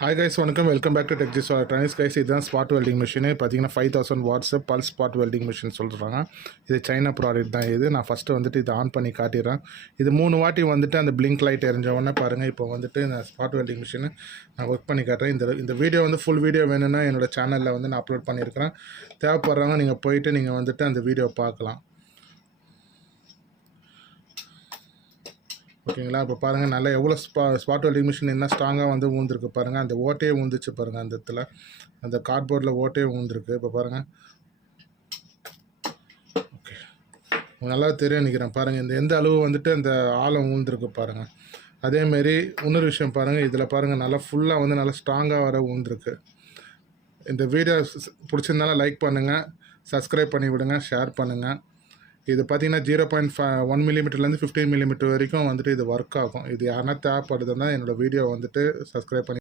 Hi guys, வணக்கம். Welcome back to டெக்ஜிஸ் electronics. Guys, இதுதான் ஸ்பாட் வெல்டிங் மிஷின். பார்த்தீங்கன்னா 5000 watts pulse spot welding machine சொல்கிறாங்க. இது சைனா ப்ராடக்ட் தான். இது நான் ஃபஸ்ட்டு வந்துட்டு இதை ஆன் பண்ணி காட்டிடுறேன். இது 3 வாட்டி வந்துட்டு அந்த பிளிங்க் லைட் எரிஞ்ச உடனே பாருங்கள். இப்போ வந்துட்டு இந்த ஸ்பாட் வெல்டிங் மிஷினை நான் ஒர்க் பண்ணி காட்டுறேன். இந்த வீடியோ வந்து ஃபுல் வீடியோ வேணும்னா என்னோட சேனலில் வந்து நான் அப்லோட் பண்ணியிருக்கிறேன். தேவைப்படுறவங்க நீங்கள் போயிட்டு நீங்கள் வந்துட்டு அந்த வீடியோ பார்க்கலாம். ஓகேங்களா? இப்போ பாருங்கள், நல்லா எவ்வளோ ஸ்பாட் வெல்டிங் மிஷின் என்ன ஸ்ட்ராங்காக வந்து ஊந்துருக்கு பாருங்கள். அந்த ஓட்டையே ஊந்துச்சு பாருங்கள். அந்த இடத்துல அந்த கார்ட்போர்டில் ஓட்டையே ஊந்துருக்கு. இப்போ பாருங்கள். ஓகே, நல்லா தெரியும் நினைக்கிறேன். பாருங்கள், இந்த எந்த அளவு வந்துட்டு அந்த ஆழம் ஊந்துருக்கு பாருங்கள். அதேமாரி இன்னொரு விஷயம் பாருங்கள், இதில் பாருங்கள், நல்லா ஃபுல்லாக வந்து நல்லா ஸ்ட்ராங்காக வர ஊந்துருக்கு. இந்த வீடியோ பிடிச்சிருந்தாலும் லைக் பண்ணுங்கள், சப்ஸ்கிரைப் பண்ணி விடுங்க, ஷேர் பண்ணுங்கள். இது பார்த்தீங்கன்னா 0.1 மில்லிமீட்டர்லேருந்து 15 மில்லிமீட்டர் வரைக்கும் வந்துட்டு இது ஒர்க் ஆகும். இது யாருன்னா தேவைப்படுதுன்னா என்னோடய வீடியோ வந்துட்டு சப்ஸ்கிரைப் பண்ணி